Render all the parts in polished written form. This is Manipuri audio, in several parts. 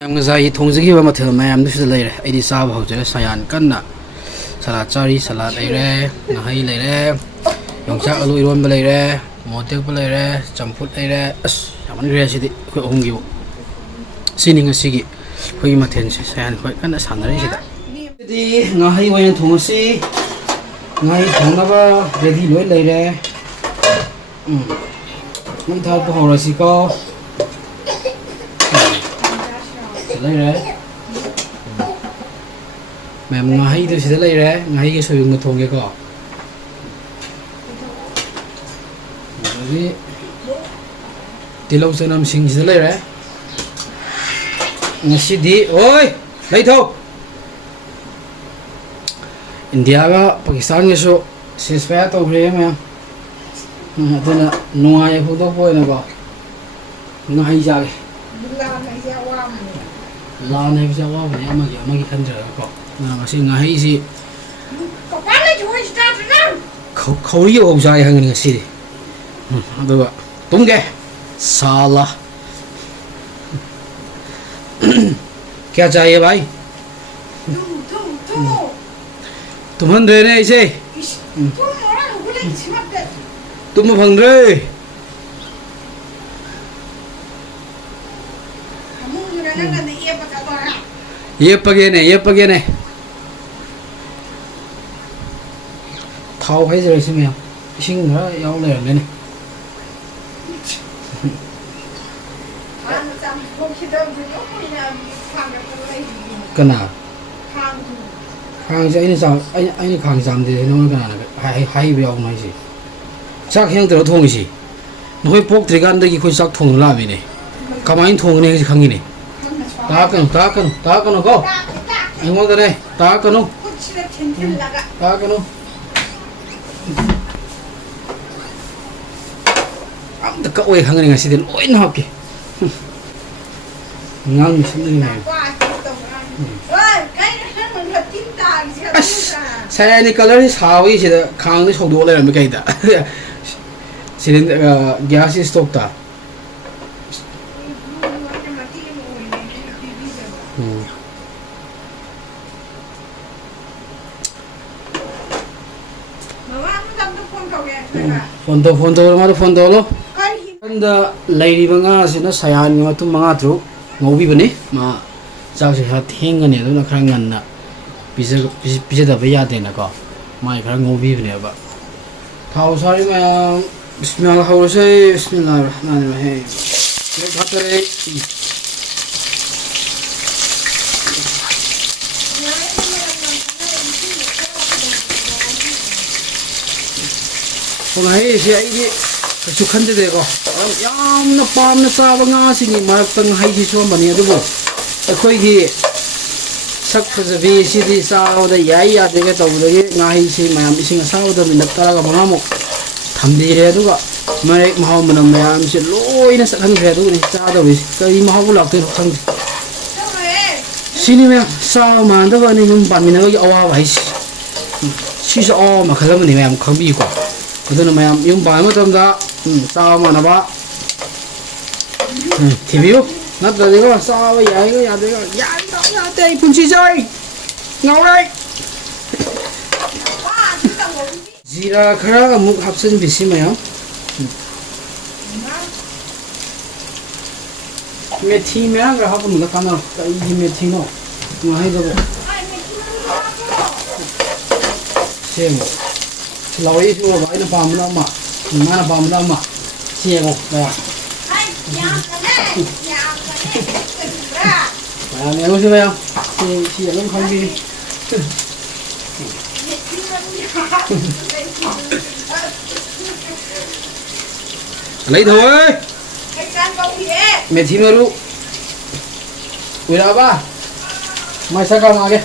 Ngazai thongzagi ba mathil mayam du leire aidi sab hojere sayan kanna salad chari salad leire nahai leire yongcha alu iron ba leire motek ba leire champut leire as yaman re sidi khoi ohum gi sini ngasigi khoi mathen se sayan khoi kanna sanare sida di nahai wain thongasi ngai thongna ba ready loi leire mun thal pa horasi ko lấy ra mềm ngay tôi sẽ lấy ra ngay cái sử dụng thùng cái cỏ thì lâu sau năm sinh sẽ lấy ra ngay xí đi ôi lấy thôi India và Pakistan cái số ceasefire tàu về mà thế là ngoài phụ thuộc với nó bảo nó hay ra la này bây giờ qua vậy mà cái khăn rửa có mà xin ngay hay gì khẩu đi ông dài hơn người xí được ạ đúng cái sala क्या चाहिए भाई तुम हन रहे ने ऐसे तुम भंग रहे ये पगे ने thao hay rồi xem mèo sinh nó yêu lẻ này cái nào khang sẽ anh khang giảm thì nó cái nào hay bị ông nói gì chắc hiện từ thùng gì nó hơi bốc thì gan đây cái chắc thùng làm gì này cảm anh thùng này cái khang gì này ta cần nó có anh ngồi đây ta cần nó ang tất cả ôi khang này xí đến ôi nó kì ngang xí này xe này color sao vậy xí đó khang này sầu đũa lại làm cái gì đó xí đến gas stove ta phone to lo anda lady banga sina sayan nga tu manga tru ngobi bani ma chak se ha theng ne do na khang ngan na pizza da ba ya de na ko mai khang ngobi bani ba thau sari ma bismillah hawl sai bismillahir rahmanir rahim ye khatare 오늘 이제 숙한데 되고 야무나 밤나 싸방아 시니 마락당 하이지 좀 많이 해도 거기 삭프즈비 시디 싸우다 야이야 되게 더블게 나이시 마음 이싱 싸우다 민다라가 뭐하모 담비래도가 마렉 마음은 마음시 로이나 sak한 그래도 짜도 이 마하고 락도 상 시니면 싸우만다 거니 좀 밤이나 거기 어와 와이시 시서 막 그러면 니 마음 커비고 그거는 뭐야 용 봐면 좀다 싸우면 나봐 TV요 나도 이거 싸워 야 이거 야 이거 야 때 분치 chơi ngầu đây 지라 khá 묵 합선 비심해요 메티면 그 하고 누가 가나 이 메티노 뭐 해도 xem lối chua vậy nó bầm nó mà nó bầm nó mà xe một đây à nghe luôn chưa không xe nó không đi lấy thôi mẹ thím rồi luôn ui đâu ba mày sao cầm à kìa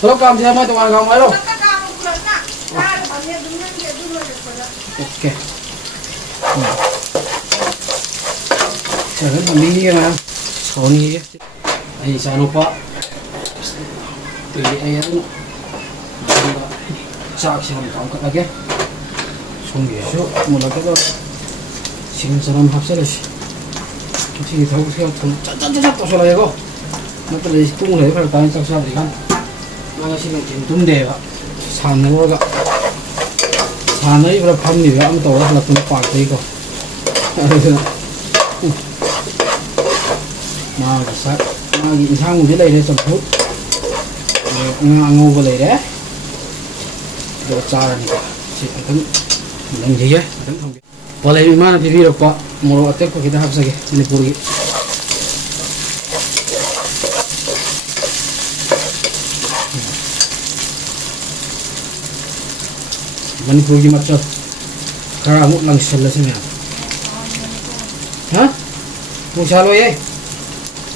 tôi cầm thì mày tụi mày cầm mấy đâu oke jangan ambil ini kan Sony ini jangan lupa pilih air itu cak siang angkat lagi Sony itu mulai kita sing salam hapsel sih kita tahu siapa tuh cacat tuh soalnya kok ꯅꯠꯇ꯭ꯔꯗꯤ ꯇꯨꯡ ꯂꯩꯕ ꯐꯔꯛ ꯇꯥꯅꯤ ꯆꯥꯛ ꯆꯥꯗ꯭ꯔꯤꯀꯥꯟ ꯃꯥ ꯉꯁꯤ ꯅꯨꯡꯊꯤꯜ ꯇꯨꯝꯗꯦꯕ ꯁꯥꯟꯅꯔꯨꯔꯒ ꯁꯥꯟꯅꯔꯤꯕ꯭ꯔꯥ ꯐꯝꯃꯤꯕ꯭ꯔꯥ ꯑꯃ ꯇꯧꯔꯒ ꯍꯜꯂꯛꯄꯅ ꯄꯥꯔꯛꯇꯒꯤꯀꯣ ꯑꯗꯨꯗꯨꯅ ꯃꯥꯒꯤ ꯆꯥꯛ ꯃꯥꯒꯤ ꯏꯟꯁꯥꯡꯕꯨꯗꯤ ꯂꯩꯔꯦ ꯆꯝꯐꯨꯠ ꯉꯥ ꯑꯉꯧꯕ ꯂꯩꯔꯦ ꯑꯗꯨꯒ ꯆꯥꯔꯅꯤꯀꯣ ꯁꯤ ꯑꯝꯇꯪ ꯂꯪꯈꯤꯒꯦ ꯑꯝꯇꯪ ꯊꯝꯒꯦ ꯄꯣꯂꯩ ꯏꯃꯥꯅ ꯄꯤꯕꯤꯔꯛꯄ ꯃꯣꯔꯣꯛ ꯑꯇꯦꯛꯄ ꯈꯤꯇ ꯍꯥꯞꯆꯒꯦ ꯃꯅꯤꯄꯨꯔꯒꯤ ꯃꯅꯤꯄꯨꯔꯒꯤ ꯃꯆꯜ ꯈꯔ ꯑꯃꯨꯛ ꯂꯪꯁꯤꯜꯂꯁꯤ ꯃꯌꯥꯝ ꯍꯥ ꯅꯨꯡꯁꯥ ꯂꯣꯏꯌꯦ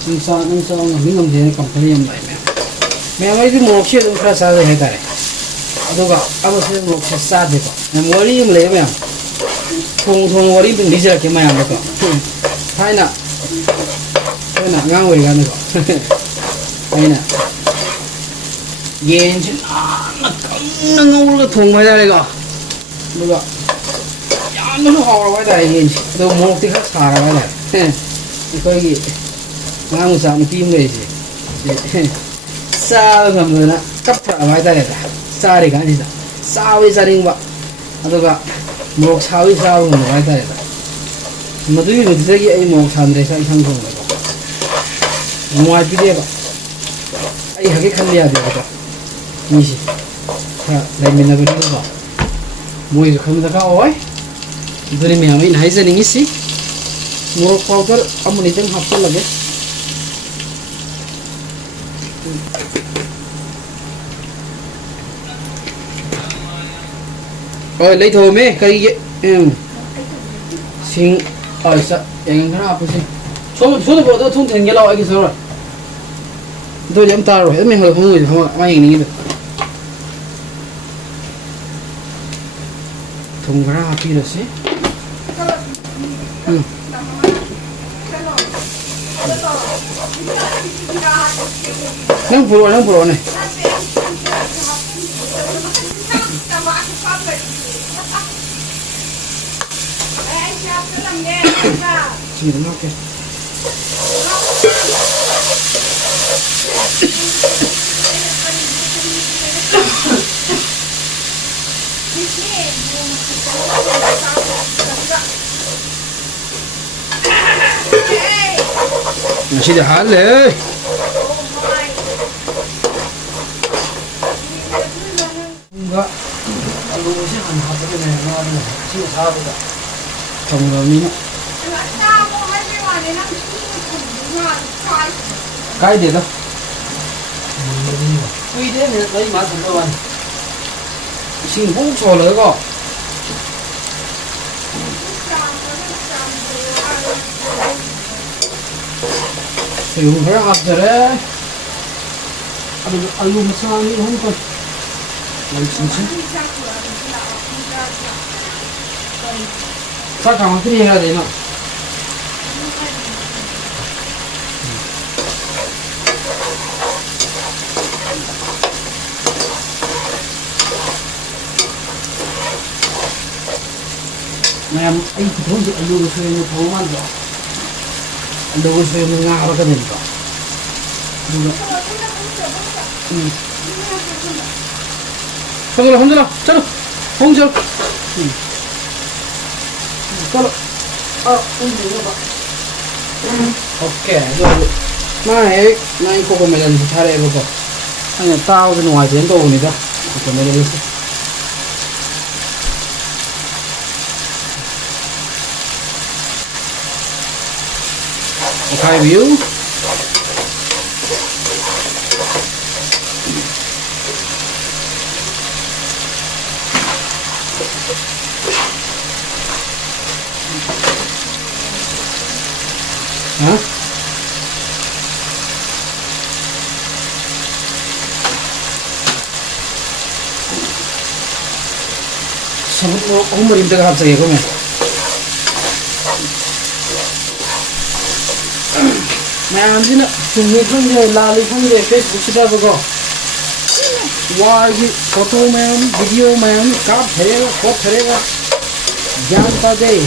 ꯅꯨꯡꯁꯥ ꯉꯝꯗꯤ ꯉꯝꯗꯦꯅ ꯀꯝꯄꯅꯤ ꯌꯥꯝ ꯂꯥꯛꯑꯦ ꯃꯌꯥꯝ ꯑꯩꯗꯤ ꯃꯣꯔꯣꯛꯁꯤ ꯑꯗꯨꯝ ꯈꯔ ꯆꯥꯖꯩ ꯍꯥꯏꯇꯥꯔꯦ ꯑꯗꯨꯒ ꯑꯃꯁꯤ ꯃꯣꯔꯣꯛꯁꯦ ꯆꯥꯗꯦꯀꯣ ꯌꯥꯝ ꯋꯥꯔꯤ ꯑꯃ ꯂꯩꯌꯦ ꯃꯌꯥꯝ ꯊꯣꯡ ꯋꯥꯔꯤ ꯑꯗꯨꯝ ꯂꯤꯖꯔꯛꯀꯦ ꯃꯌꯥꯝꯗꯀꯣ ꯊꯥꯏꯅ ꯑꯩꯈꯣꯏꯅ ꯑꯉꯥꯡ ꯑꯣꯏꯔꯤꯀꯥꯟꯗꯀꯣ ꯑꯩꯅ ꯌꯦꯟꯁꯤ ꯅꯥꯟꯅ ꯀꯪꯅ ꯉꯧꯔꯒ ꯊꯣꯡꯕ ꯍꯥꯏꯇꯥꯔꯦꯀꯣ ꯑꯗꯨꯒ ꯌꯥꯝꯅꯁꯨ ꯍꯥꯎꯔꯕ ꯍꯥꯏꯇꯥꯔꯦ ꯌꯦꯟꯁꯤ ꯑꯗꯨꯒ ꯃꯣꯔꯣꯛꯇꯤ ꯈꯔ ꯁꯥꯔꯕ ꯍꯥꯏꯇꯥꯔꯦ ꯑꯩꯈꯣꯏꯒꯤ ꯑꯉꯥꯡ ꯃꯆꯥ ꯅꯨꯄꯤ ꯑꯃ ꯂꯩꯔꯤꯁꯦ ꯆꯥꯕ ꯉꯝꯗꯅ ꯀꯞꯊꯔꯛꯑꯕ ꯍꯥꯏꯇꯥꯔꯦꯗ ꯆꯥꯔꯤꯀꯥꯟꯁꯤꯗ ꯆꯥꯕꯗꯤ ꯆꯥꯅꯤꯡꯕ ꯑꯗꯨꯒ ꯃꯣꯔꯣꯛ ꯁꯥꯕꯗꯤ ꯆꯥꯕ ꯉꯝꯗꯕ ꯍꯥꯏꯇꯥꯔꯦꯗ ꯃꯗꯨꯒꯤ ꯅꯨꯃꯤꯠꯇꯨꯗꯒꯤ ꯑꯩ ꯃꯣꯔꯣꯛ ꯁꯥꯍꯟꯗ꯭ꯔꯦ ꯆꯥꯛ ꯏꯟꯁꯥꯡ ꯊꯣꯡꯕꯗꯀꯣ ꯅꯨꯡꯉꯥꯏꯕꯤꯗꯦꯕ ꯑꯩ ꯍꯥꯏꯒꯦ ꯈꯟꯕ ꯌꯥꯗꯦꯕꯀꯣ ꯃꯤꯁꯦ ꯈꯔ ꯂꯩꯃꯤꯟꯅꯕꯅꯤꯅꯀꯣ ꯃꯣꯏꯁꯨ ꯈꯟꯕ ꯗꯔꯀꯥꯔ ꯑꯣꯏ ꯑꯗꯨꯅꯤ ꯃꯌꯥꯝ ꯑꯩꯅ ꯍꯥꯏꯖꯅꯤꯡꯉꯤꯁꯤ ꯃꯣꯔꯣꯛ ꯄꯥꯎꯗꯔ ꯑꯃꯅꯤꯇꯪ ꯍꯥꯞꯆꯤꯜꯂꯒꯦ ꯍꯣꯏ ꯂꯩꯊꯣꯛꯑꯝꯃꯦ ꯀꯔꯤꯒꯤ ꯁꯤꯡ ꯌꯥꯏꯉꯪ ꯈꯔ ꯍꯥꯞꯄꯁꯤ ꯁꯣꯝꯗ ꯄꯣꯠꯇꯣ ꯊꯨꯡ ꯊꯤꯟꯒꯦ ꯂꯥꯛꯑꯣ ꯑꯩꯒꯤ ꯁꯣꯔ ꯑꯗꯨꯗꯤ ꯑꯝ ꯇꯥꯔꯔꯣꯏ ꯑꯗꯨꯝ ꯌꯦꯡꯍꯜꯂꯣ ꯐꯃꯨꯡꯁꯤ ꯃꯥ ꯌꯦꯡꯅꯤꯡꯉꯤꯗꯣ ꯊꯨꯝ ꯈꯔ ꯍꯥꯞꯄꯤꯔꯁꯤ ꯅꯪ ꯄꯨꯔꯛꯑꯣꯅꯦ 지금 할게. نشيد حالي. 뭔가 알로시 안 하거든요. 나는 지금 사고가 정말 cái gì đó quy thế này lấy mà thành đâu anh xin vũ sò lỡ có sử dụng cái hạt rồi đấy ăn luôn sao như không cần lấy xin sao chẳng cái gì là đấy nào Mày anh thì không chịu anh đưa xe như thấu ăn rồi anh đưa xe như ngao ra cái nền rồi không được chalo không chalo chalo ok rồi mai cô mày làm gì thay đây vô anh là tao bên ngoài chiến đồ này đó còn đây đi high view hả sao không mà đi được học gì không này mẹ gì nữa chúng mình không thể là đi không thể Facebook sẽ đâu có wow gì photo mẹ video mẹ cáp thế có thế đó gian ta đây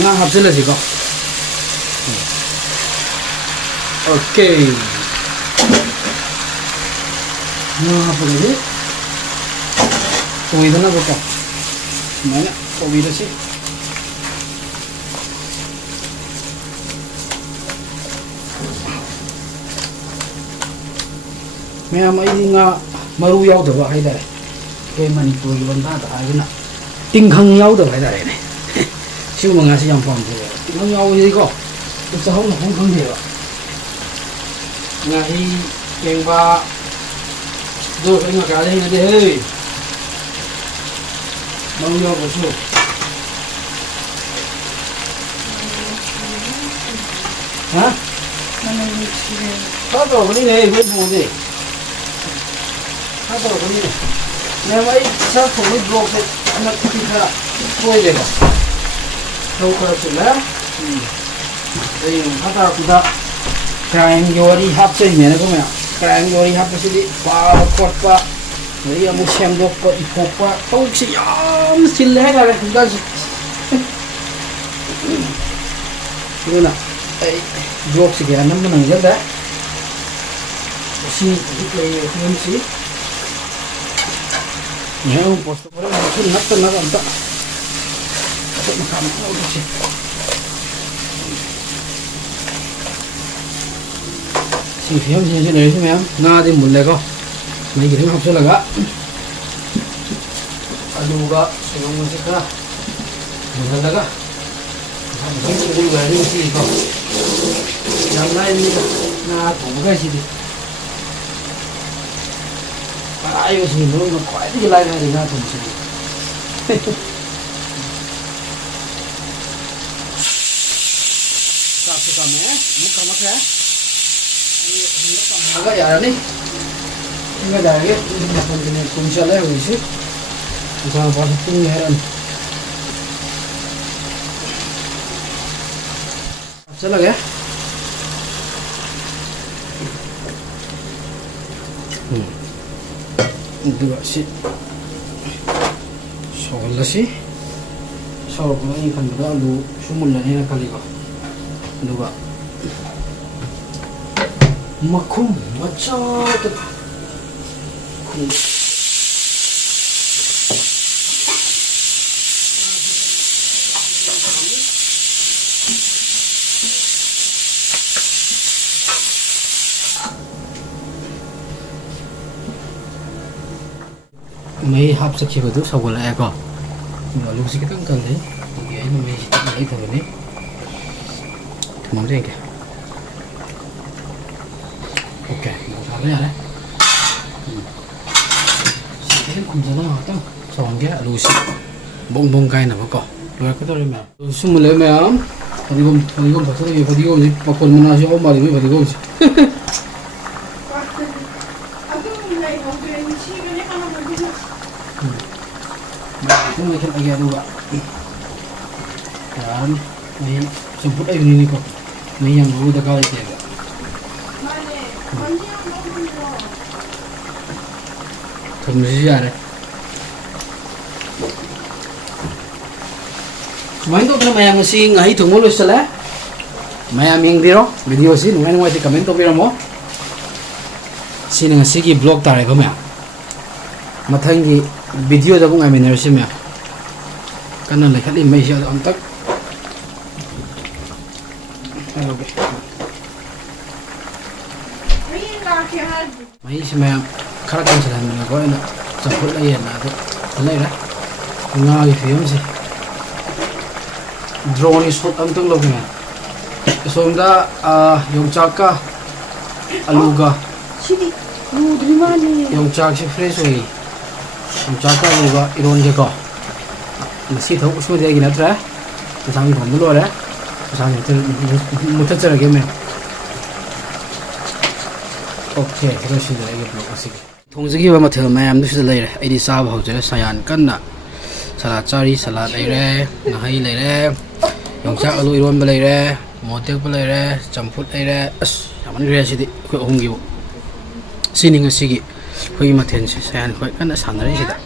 ꯉꯥ ꯍꯥꯞꯆꯤꯜꯂꯁꯤꯀꯣ 오케이 ꯉꯥ ꯍꯥꯞꯄꯒꯗꯤ ꯇꯣꯏꯗꯅꯕꯀꯣ ꯁꯨꯃꯥꯏꯅ ꯇꯧꯕꯤꯔꯁꯤ ꯃꯌꯥꯝ ꯑꯩꯗꯤ ꯉꯥ ꯃꯔꯨ ꯌꯥꯎꯗꯕ ꯍꯥꯏꯇꯥꯔꯦ ꯑꯩꯈꯣꯏ ꯃꯅꯤꯄꯨꯔꯒꯤ ꯂꯣꯟꯗꯥꯗ ꯍꯥꯏꯔꯒꯅ ꯇꯤꯡꯈꯪ ꯌꯥꯎꯗꯕ ꯍꯥꯏꯇꯥꯔꯦꯅꯦ ꯁꯤꯒꯨꯝꯕ ꯉꯥꯁꯤ ꯌꯥꯝ ꯄꯥꯝꯖꯩꯕ ꯇꯤꯡꯈꯪ ꯌꯥꯎꯕꯁꯤꯗꯤꯀꯣ ꯆꯥꯍꯧ ꯃꯐꯝ ꯈꯪꯗꯦꯕ ꯉꯥꯍꯩ ꯄꯦꯡꯕꯥ ꯑꯗꯨ ꯑꯩ ꯉꯀ꯭ꯔꯥꯗ ꯍꯩꯅꯗꯦ ꯍꯦ ꯃꯔꯨ ꯌꯥꯎꯗ꯭ꯔꯁꯨ ꯍꯥ ꯈꯔ ꯇꯧꯔꯛꯀꯅꯤꯅꯦ ꯑꯩꯈꯣꯏ ꯊꯣꯡꯉꯗꯤ ꯈꯔ ꯇꯧꯔꯛꯀꯅꯤꯅꯦ ꯃꯌꯥꯝ ꯑꯩ ꯏꯁꯥ ꯊꯣꯡꯕꯒꯤ ꯕ꯭ꯂꯣꯛꯁꯦ ꯍꯟꯗꯛꯇꯤ ꯈꯔ ꯁꯣꯏꯔꯦꯕ ꯊꯧ ꯈꯔ ꯆꯤꯜꯂꯦ ꯑꯩ ꯃꯈꯥ ꯇꯥꯔꯛꯄꯗ ꯀ꯭ꯔꯥꯏꯝꯒꯤ ꯋꯥꯔꯤ ꯍꯥꯞꯆꯩꯅꯦꯅꯀꯣ ꯃꯌꯥꯝ ꯀ꯭ꯔꯥꯏꯝꯒꯤ ꯋꯥꯔꯤ ꯍꯥꯞꯄꯁꯤꯗꯤ ꯄꯥꯕ ꯈꯣꯠꯄ ꯑꯗꯒꯤ ꯑꯃꯨꯛ ꯁꯦꯝꯗꯣꯛꯄ ꯏꯊꯣꯛꯄ ꯊꯕꯛꯁꯤ ꯌꯥꯝ ꯆꯤꯜꯂꯦ ꯍꯥꯏꯇꯥꯔꯦ ꯍꯧꯖꯤꯛꯀꯥꯟꯁꯤ ꯑꯗꯨꯅ ꯑꯩ ꯕ꯭ꯂꯣꯛꯁꯤ ꯀꯌꯥ ꯅꯝꯕ ꯅꯪꯖꯗ꯭ꯔꯦ ꯁꯤ ꯍꯧꯖꯤꯛ ꯂꯩꯔꯤꯕ ꯐꯤꯕꯝꯁꯤ ꯉꯥꯏꯍꯥꯛ ꯄꯣꯁꯇ ꯈꯔ ꯃꯁꯨ ꯅꯞꯇꯅꯕ ꯑꯝꯇ ꯑꯇꯣꯞ ꯃꯈꯥ ꯂꯧꯔꯁꯤ ꯁꯤ ꯐꯤꯕꯝꯁꯤꯡꯁꯤ ꯂꯩꯔꯤꯁꯤ ꯃꯌꯥꯝ ꯉꯥꯗꯤ ꯃꯨꯜꯂꯦꯀꯣ ꯃꯩ ꯈꯤꯇꯪ ꯍꯥꯞꯆꯤꯜꯂꯒ ꯑꯂꯨꯒ ꯁꯣꯏꯕꯨꯝꯒꯁꯤ ꯈꯔ ꯃꯨꯜꯍꯜꯂꯒ ꯃꯊꯪ ꯁꯣꯏꯕꯨꯝꯒꯔꯅꯤ ꯉꯁꯤꯀꯣ ꯌꯥꯝ ꯂꯥꯏꯕꯅꯤꯗ ꯉꯥ ꯊꯣꯡꯕꯒꯥꯏꯁꯤꯗꯤ ꯑꯔꯥꯏꯕꯁꯤꯡꯒꯤ ꯃꯅꯨꯡꯗ ꯈ꯭ꯋꯥꯏꯗꯒꯤ ꯂꯥꯏꯕ ꯍꯥꯏꯔꯗꯤ ꯉꯥ ꯊꯣꯡꯕꯁꯤꯅꯤ ꯆꯥꯛꯁꯨ ꯀꯥꯝꯃꯦ ꯑꯃꯨꯛ ꯀꯥꯝꯃꯛꯈ꯭ꯔꯦ ꯑꯩ ꯍꯤꯡꯕ ꯀꯥꯝꯍꯜꯂꯒ ꯌꯥꯔꯅꯤ ꯏꯪꯒꯗꯥꯏꯔꯒꯦ ꯄꯨꯡ 8 ꯄꯨꯡ ꯆꯠꯂꯦ ꯍꯧꯖꯤꯛꯁꯤ ꯏꯆꯥ ꯅꯨꯄꯥꯁꯨ ꯇꯨꯝꯒꯦ ꯍꯥꯏꯔꯛꯑꯅꯤ ꯍꯥꯞꯆꯜꯂꯒꯦ ꯑꯗꯨꯒ ꯁꯤ ꯁꯧꯍꯜꯂꯁꯤ ꯁꯧꯔꯛꯄꯗ ꯑꯩꯅ ꯈꯟꯕꯗ ꯑꯂꯨꯁꯨ ꯃꯨꯜꯂꯅꯤꯅ ꯈꯜꯂꯤꯀꯣ ꯑꯗꯨꯒ ꯃꯈꯨꯝ ꯃꯆꯥꯗ ꯃꯩ ꯍꯥꯞꯆꯈꯤꯕꯗꯨ ꯁꯧꯒꯠꯂꯛꯑꯦꯀꯣ ꯑꯂꯨꯁꯤ ꯈꯤꯇꯪ ꯀꯜꯂꯤ ꯑꯗꯨꯒꯤ ꯑꯩꯅ ꯃꯩꯁꯤ ꯇꯞꯅ ꯂꯩꯊꯕꯅꯤ ꯊꯨꯝꯃꯝꯁꯤ ꯌꯦꯡꯒꯦ 오케이 잘 해야 돼. 시계는 곰자나 왔다. 저런 게 루시 몽몽 가이나 먹고. 왜 그러면? 숨을 내면 어디고 버섯이 어디고 이제 바꾸는 나시 엄마리 왜 어디고 이제. Ini kan lagi ada dua. Dan ini semput aja ini kok. Ini yang dulu dah kali dia. Thumsi ya. Main tu kena mayang si ngai tu mulu salah. Mayang ming biro video si nungai nungai di comment tu biro mo. Si nungai si ki blog tarik kau mayang. Matang ki video dah pun ngai mener si mayang. Karena lekat ni mai siapa antak. Oke. Mai si mayang karak kan salah mana kau ina campur lagi na tu. Lagi lah. Ngai film si. Drone shot antung logo mayang. Sonda yongchaka aluga. Yongchak si fresh hogi. Yongchaka aluga iron jeko. Masih tahu usmu dia gina tra, usang itu dulu ada, usang itu muter cara game. Oke, terus sudah lagi blog asik. Thongji ba mathel mayam du sudah leire, ai di sa ba hojere sayan kanna. Salat cari salat leire, nahai leire, yongchak alu iron ba leire, motek ba leire, champut leire. As, yaman gre sidi ko hongi bo. Sini ngasigi. Khoi mathel sayan khoi kanna sanare sida.